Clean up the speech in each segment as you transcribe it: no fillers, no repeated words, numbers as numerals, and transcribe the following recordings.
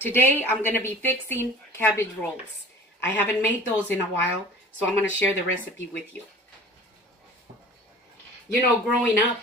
Today I'm going to be fixing cabbage rolls. I haven't made those in a while, so I'm going to share the recipe with you. You know, growing up,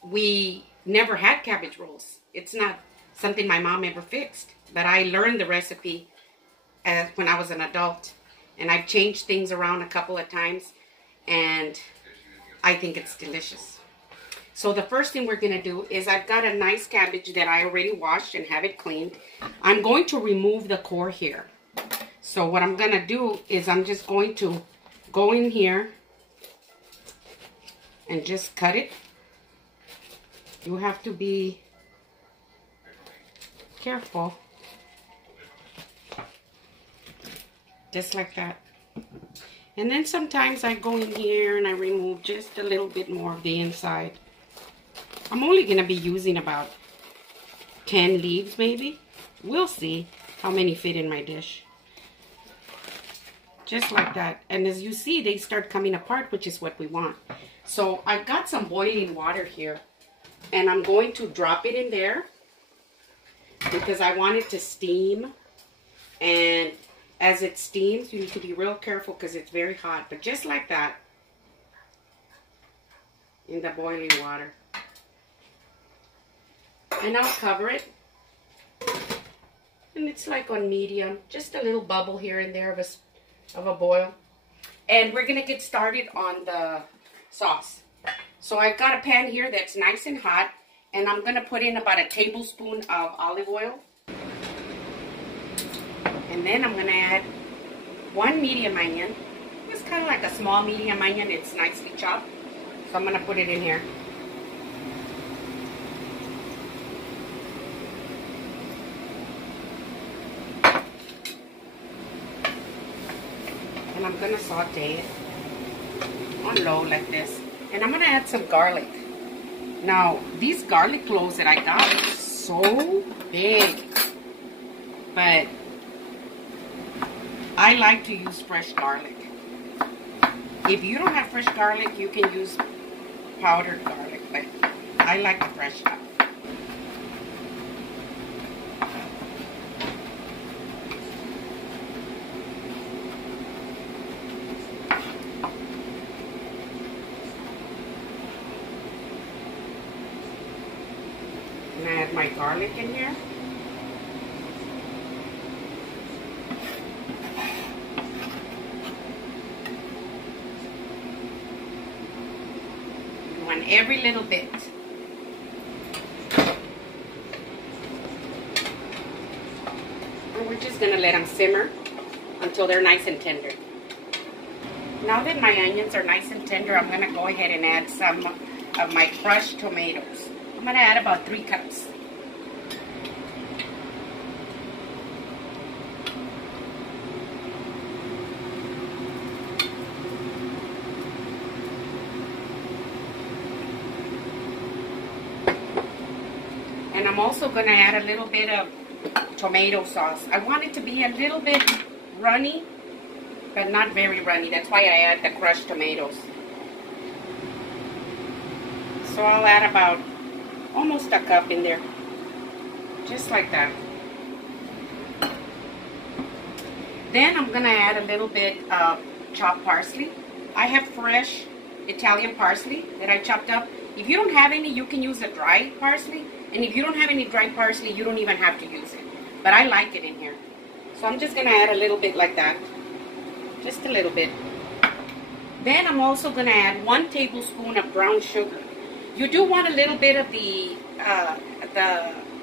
we never had cabbage rolls. It's not something my mom ever fixed, but I learned the recipe when I was an adult, and I've changed things around a couple of times, and I think it's delicious. So the first thing we're going to do is I've got a nice cabbage that I already washed and have it cleaned. I'm going to remove the core here. So what I'm going to do is I'm just going to go in here and just cut it. You have to be careful. Just like that. And then sometimes I go in here and I remove just a little bit more of the inside. I'm only going to be using about 10 leaves maybe. We'll see how many fit in my dish. Just like that. And as you see, they start coming apart, which is what we want. So I've got some boiling water here. And I'm going to drop it in there because I want it to steam. And as it steams, you need to be real careful because it's very hot. But just like that, in the boiling water. And I'll cover it. And it's like on medium. Just a little bubble here and there of a boil. And we're going to get started on the sauce. So I've got a pan here that's nice and hot. And I'm going to put in about a tablespoon of olive oil. And then I'm going to add one medium onion. It's kind of like a small medium onion. It's nicely chopped. So I'm going to put it in here. And I'm going to saute it on low like this. And I'm going to add some garlic. Now, these garlic cloves that I got are so big. But I like to use fresh garlic. If you don't have fresh garlic, you can use powdered garlic. But I like the fresh stuff. And I add my garlic in here. You want every little bit. And we're just going to let them simmer until they're nice and tender. Now that my onions are nice and tender, I'm going to go ahead and add some of my crushed tomatoes. I'm going to add about 3 cups. And I'm also going to add a little bit of tomato sauce. I want it to be a little bit runny, but not very runny. That's why I add the crushed tomatoes. So I'll add about almost a cup in there. Just like that. Then I'm going to add a little bit of chopped parsley. I have fresh Italian parsley that I chopped up. If you don't have any, you can use a dry parsley. And if you don't have any dry parsley, you don't even have to use it. But I like it in here. So I'm just going to add a little bit like that. Just a little bit. Then I'm also going to add 1 tablespoon of brown sugar. You do want a little bit of the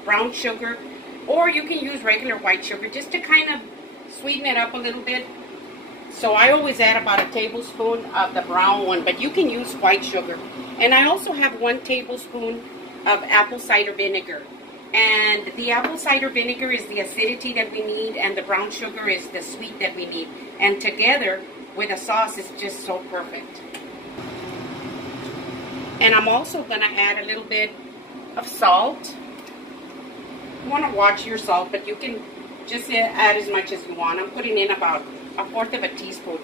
brown sugar, or you can use regular white sugar just to kind of sweeten it up a little bit. So I always add about a tablespoon of the brown one, but you can use white sugar. And I also have 1 tablespoon of apple cider vinegar. And the apple cider vinegar is the acidity that we need, and the brown sugar is the sweet that we need. And together with a sauce, it's just so perfect. And I'm also going to add a little bit of salt. You want to watch your salt, but you can just add as much as you want. I'm putting in about 1/4 of a teaspoon.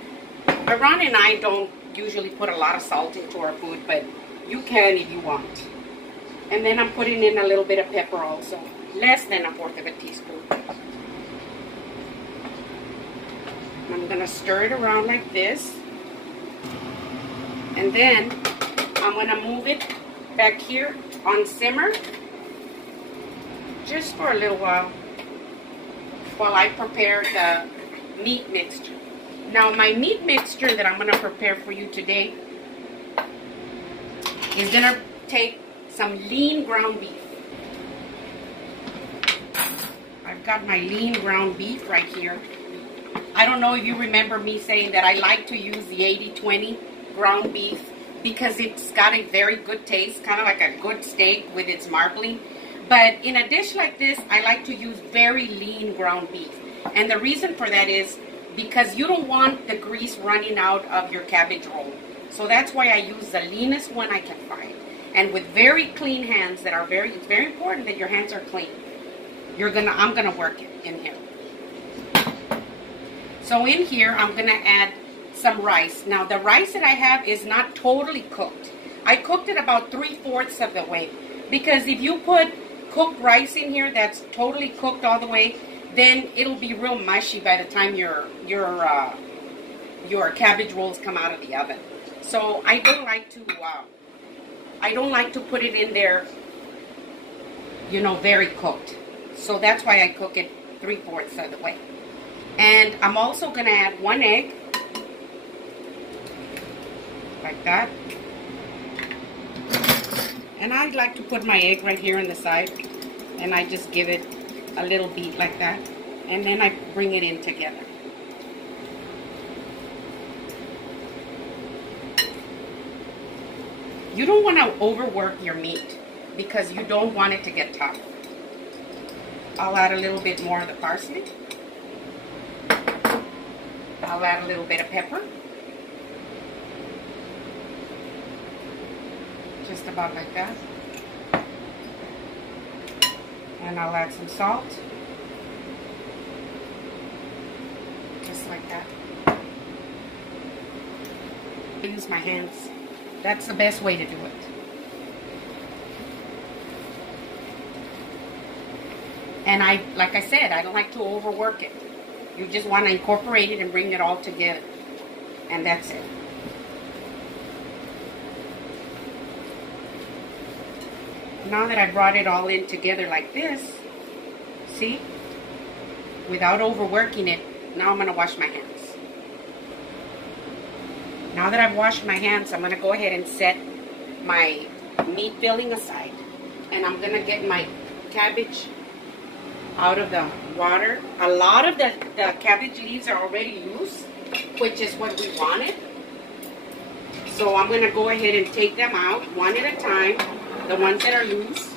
Ron and I don't usually put a lot of salt into our food, but you can if you want. And then I'm putting in a little bit of pepper also, less than 1/4 of a teaspoon. gonna stir it around like this. And then I'm gonna move it back here on simmer just for a little while I prepare the meat mixture. Now my meat mixture that I'm gonna prepare for you today is gonna take some lean ground beef. I've got my lean ground beef right here. I don't know if you remember me saying that I like to use the 80-20 ground beef because it's got a very good taste, kind of like a good steak with its marbling. But in a dish like this, I like to use very lean ground beef. And the reason for that is because you don't want the grease running out of your cabbage roll. So that's why I use the leanest one I can find. And with very clean hands that are it's very important that your hands are clean. I'm gonna work it in here. So in here, I'm gonna add some rice. Now the rice that I have is not totally cooked. I cooked it about 3/4 of the way. Because if you put cooked rice in here that's totally cooked all the way, then it'll be real mushy by the time your cabbage rolls come out of the oven. So I don't like to put it in there, you know, very cooked. So that's why I cook it 3/4 of the way. And I'm also going to add 1 egg, like that. And I like to put my egg right here on the side, and I just give it a little beat like that, and then I bring it in together. You don't want to overwork your meat because you don't want it to get tough. I'll add a little bit more of the parsley. I'll add a little bit of pepper. Just about like that. And I'll add some salt. Just like that. I use my hands. That's the best way to do it. And like I said, I don't like to overwork it. You just want to incorporate it and bring it all together. And that's it. Now that I brought it all in together like this, see? Without overworking it, now I'm going to wash my hands. Now that I've washed my hands, I'm going to go ahead and set my meat filling aside. And I'm going to get my cabbage out of the water. A lot of the cabbage leaves are already loose, which is what we wanted. So I'm going to go ahead and take them out one at a time, the ones that are loose.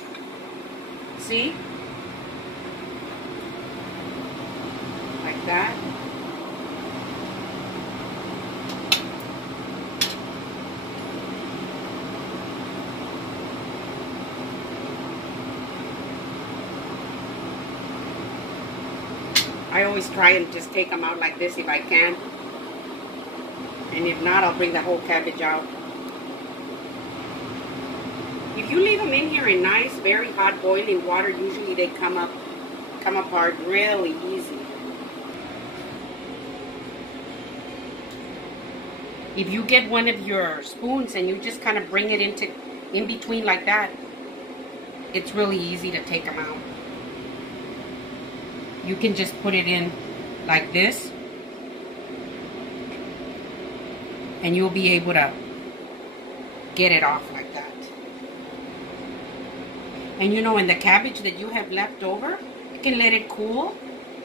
See? Like that. I always try and just take them out like this if I can. And if not, I'll bring the whole cabbage out. If you leave them in here in nice, very hot boiling water, usually they come apart really easy. If you get one of your spoons and you just kind of bring it in between like that, it's really easy to take them out. You can just put it in like this, and you'll be able to get it off like that. And you know, in the cabbage that you have left over, you can let it cool.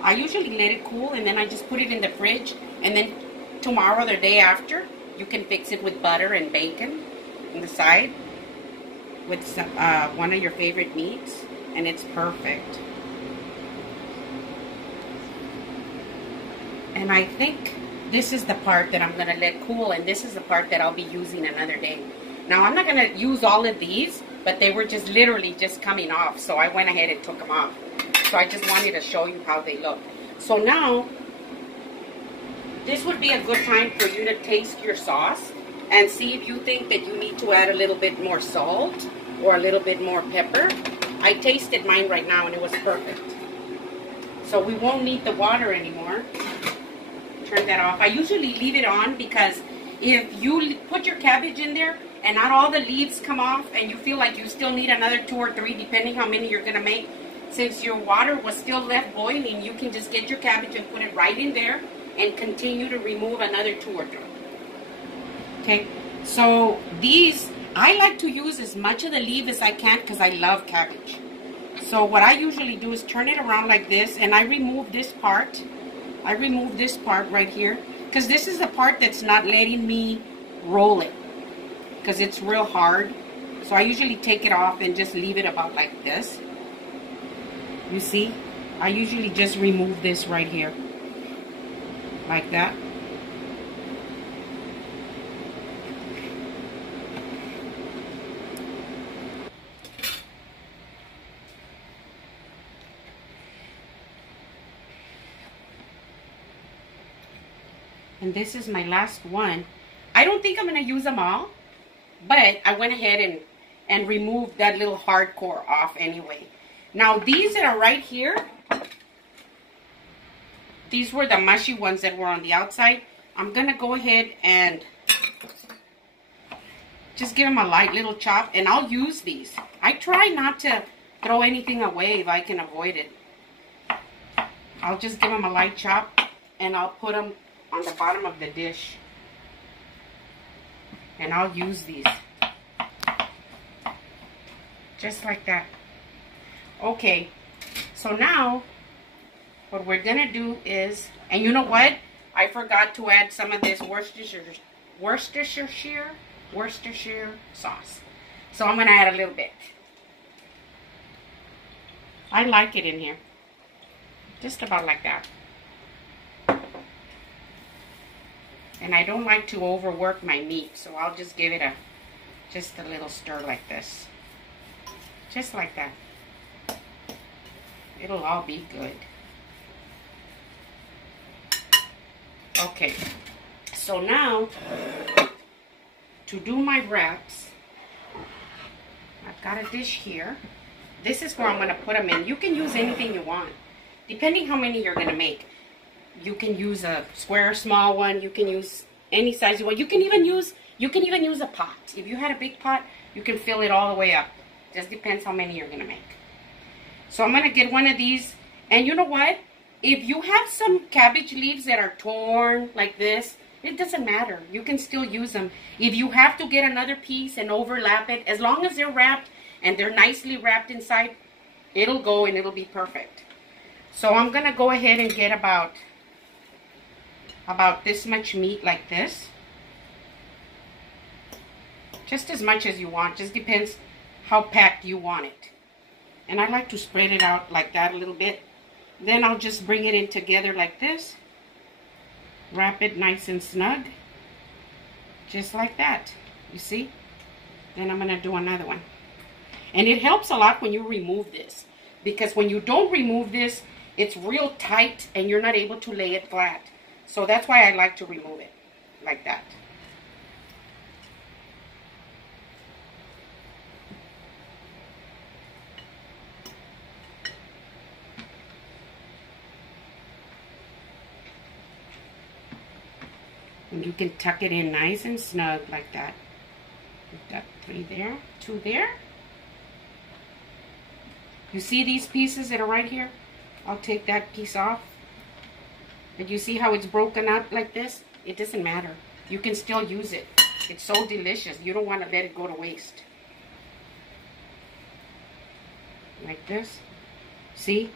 I usually let it cool, and then I just put it in the fridge, and then tomorrow or the day after, you can fix it with butter and bacon on the side with some, one of your favorite meats, and it's perfect. And I think this is the part that I'm going to let cool, and this is the part that I'll be using another day. Now, I'm not going to use all of these, but they were just literally just coming off, so I went ahead and took them off. So I just wanted to show you how they look. So now, this would be a good time for you to taste your sauce and see if you think that you need to add a little bit more salt or a little bit more pepper. I tasted mine right now, and it was perfect. So we won't need the water anymore. turn that off. I usually leave it on because if you put your cabbage in there and not all the leaves come off and you feel like you still need another 2 or 3 depending how many you're going to make, since your water was still left boiling, you can just get your cabbage and put it right in there and continue to remove another 2 or 3. Okay, so these, I like to use as much of the leaf as I can because I love cabbage. So what I usually do is turn it around like this, and I remove this part. I remove this part right here because this is the part that's not letting me roll it because it's real hard. So I usually take it off and just leave it about like this. You see, I usually just remove this right here like that. And this is my last one. I don't think I'm going to use them all, but I went ahead and removed that little hard core off anyway. Now these that are right here, these were the mushy ones that were on the outside. I'm going to go ahead and just give them a light little chop, and I'll use these. I try not to throw anything away if I can avoid it. I'll just give them a light chop, and I'll put them on the bottom of the dish. And I'll use these. Just like that. Okay, so now what we're gonna do is, and you know what? I forgot to add some of this Worcestershire sauce. So I'm gonna add a little bit. I like it in here. Just about like that. And I don't like to overwork my meat, so I'll just give it just a little stir like this. Just like that. It'll all be good. Okay, so now to do my wraps, I've got a dish here. This is where I'm going to put them in. You can use anything you want, depending how many you're going to make. You can use a square, small one. You can use any size you want. You can even use a pot. If you had a big pot, you can fill it all the way up. Just depends how many you're going to make. So I'm going to get one of these. And you know what? If you have some cabbage leaves that are torn like this, it doesn't matter. You can still use them. If you have to get another piece and overlap it, as long as they're wrapped and they're nicely wrapped inside, it'll go and it'll be perfect. So I'm going to go ahead and get about this much meat like this. Just as much as you want. Just depends how packed you want it. And I like to spread it out like that a little bit. Then I'll just bring it in together like this. Wrap it nice and snug. Just like that. You see? Then I'm going to do another one. And it helps a lot when you remove this. Because when you don't remove this, it's real tight and you're not able to lay it flat. So that's why I like to remove it like that. And you can tuck it in nice and snug like that. We've got 3 there, 2 there. You see these pieces that are right here? I'll take that piece off. And you see how it's broken up like this? It doesn't matter. You can still use it. It's so delicious. You don't want to let it go to waste. Like this. See?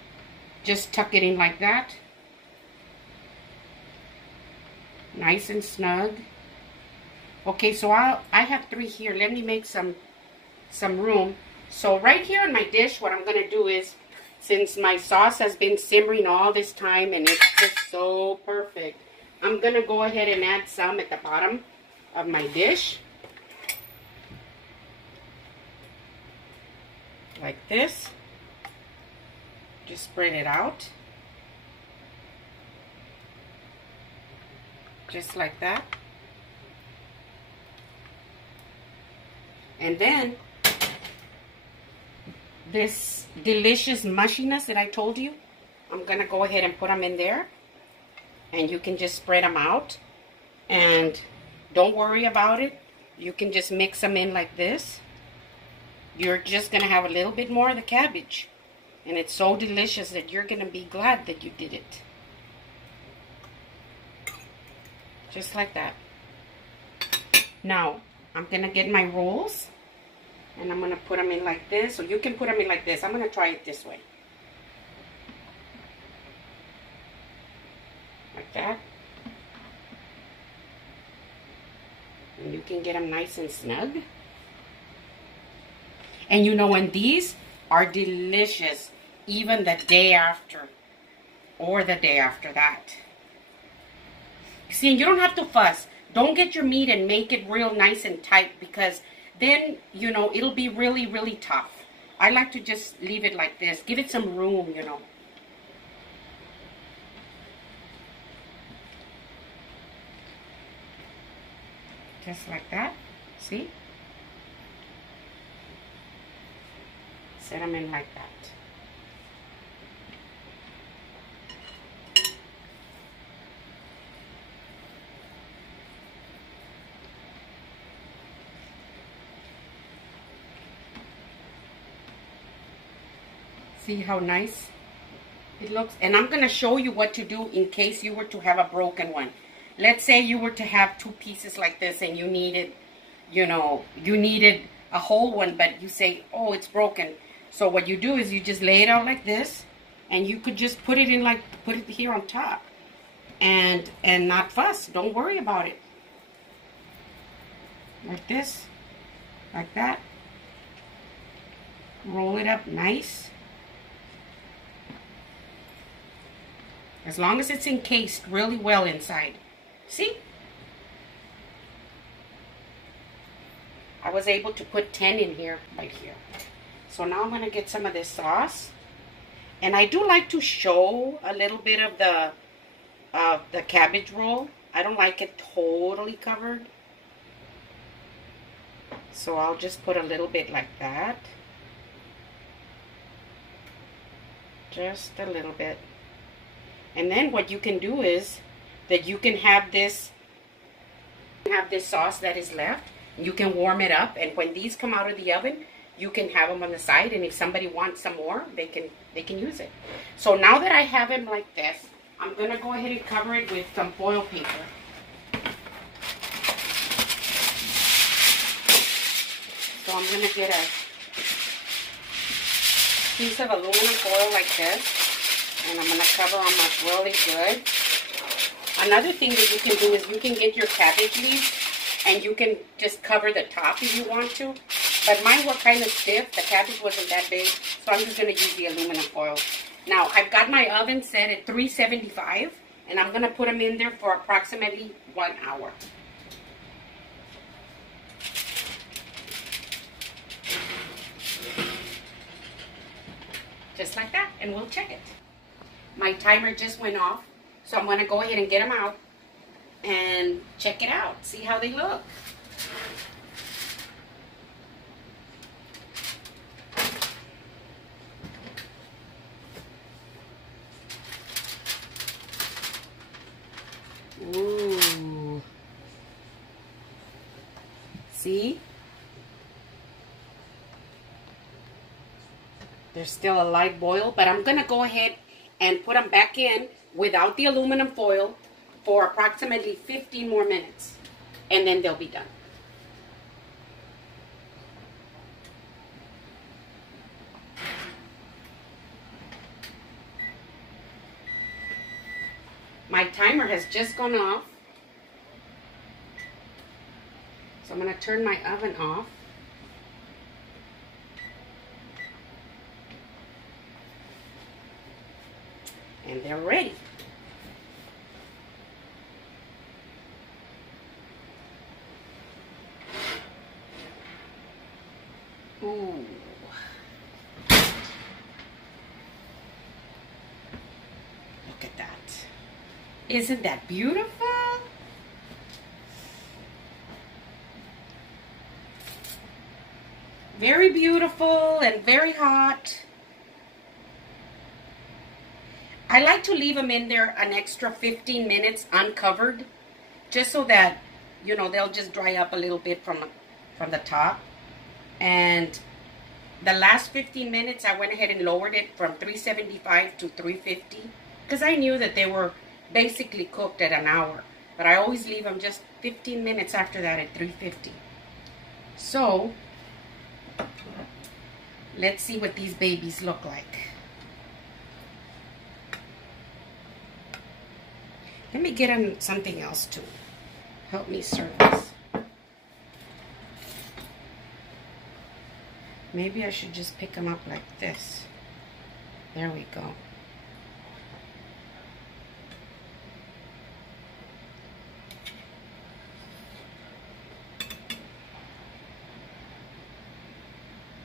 Just tuck it in like that. Nice and snug. Okay, so I have 3 here. Let me make some room. So right here in my dish, what I'm going to do is, since my sauce has been simmering all this time and it's just so perfect, I'm going to go ahead and add some at the bottom of my dish. Like this. Just spread it out. Just like that. And then this delicious mushiness that I told you, I'm going to go ahead and put them in there. and you can just spread them out, and don't worry about it. You can just mix them in like this. You're just gonna have a little bit more of the cabbage, and it's so delicious that you're gonna be glad that you did it. Just like that. Now I'm gonna get my rolls, and I'm gonna put them in like this, or you can put them in like this. I'm gonna try it this way. Like that. And you can get them nice and snug. And you know, and these are delicious even the day after or the day after that. See, you don't have to fuss. Don't get your meat and make it real nice and tight, because then, you know, it'll be really, really tough. I like to just leave it like this. Give it some room, you know. Just like that. See? Set them in like that. See how nice it looks? And I'm going to show you what to do in case you were to have a broken one. Let's say you were to have two pieces like this and you needed, you know, you needed a whole one, but you say, oh, it's broken. So what you do is you just lay it out like this, and you could just put it in like, put it here on top, and not fuss. Don't worry about it. Like this, like that. Roll it up nice. As long as it's encased really well inside. See? I was able to put 10 in here, right here. So now I'm going to get some of this sauce. And I do like to show a little bit of the cabbage roll. I don't like it totally covered. So I'll just put a little bit like that. Just a little bit. And then what you can do is that you can have this sauce that is left. You can warm it up, and when these come out of the oven, you can have them on the side, and if somebody wants some more, they can use it. So now that I have them like this, I'm going to go ahead and cover it with some foil paper. So I'm going to get a piece of aluminum foil like this. And I'm going to cover them up really good. Another thing that you can do is you can get your cabbage leaves and you can just cover the top if you want to. But mine were kind of stiff. The cabbage wasn't that big. So I'm just going to use the aluminum foil. Now, I've got my oven set at 375. And I'm going to put them in there for approximately 1 hour. Just like that. And we'll check it. My timer just went off, so I'm going to go ahead and get them out and check it out, see how they look. Ooh. See? There's still a light boil, but I'm going to go ahead and put them back in without the aluminum foil for approximately 15 more minutes. And then they'll be done. My timer has just gone off. So I'm going to turn my oven off. And they're ready. Ooh. Look at that. Isn't that beautiful? Very beautiful and very hot. I like to leave them in there an extra 15 minutes uncovered, just so that, you know, they'll just dry up a little bit from the top. And the last 15 minutes, I went ahead and lowered it from 375 to 350, because I knew that they were basically cooked at an hour. But I always leave them just 15 minutes after that at 350. So, let's see what these babies look like. Let me get them something else to help me serve this. Maybe I should just pick them up like this. There we go.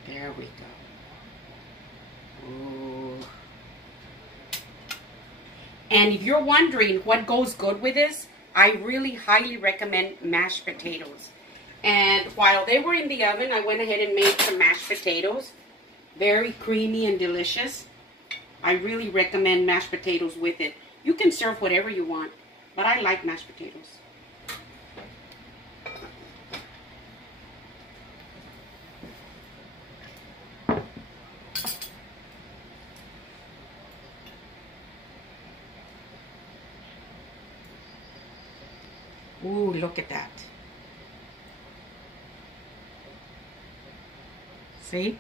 There we go. Ooh. And if you're wondering what goes good with this, I really highly recommend mashed potatoes. And while they were in the oven, I went ahead and made some mashed potatoes. Very creamy and delicious. I really recommend mashed potatoes with it. You can serve whatever you want, but I like mashed potatoes. Ooh, look at that. See?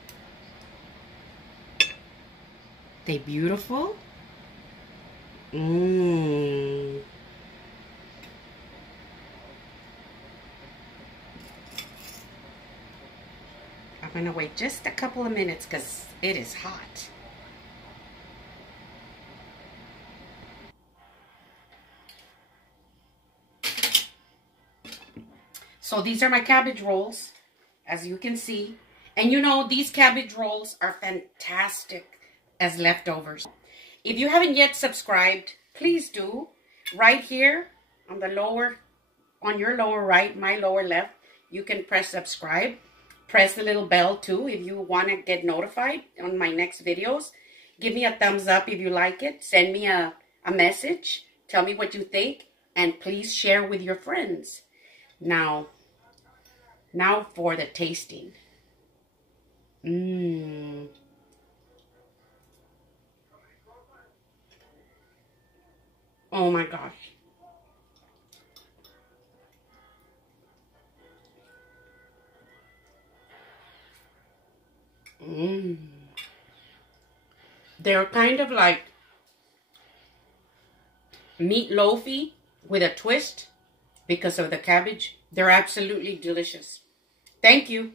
They beautiful? Mmm. I'm gonna wait just a couple of minutes because it is hot. So these are my cabbage rolls, as you can see. And you know, these cabbage rolls are fantastic as leftovers. If you haven't yet subscribed, please do. Right here on the lower, on your lower right, my lower left, you can press subscribe. Press the little bell too if you want to get notified on my next videos. Give me a thumbs up if you like it. Send me a message. Tell me what you think. And please share with your friends. Now for the tasting. Mmm. Oh my gosh. Mmm. They're kind of like meatloafy with a twist because of the cabbage. They're absolutely delicious. Thank you.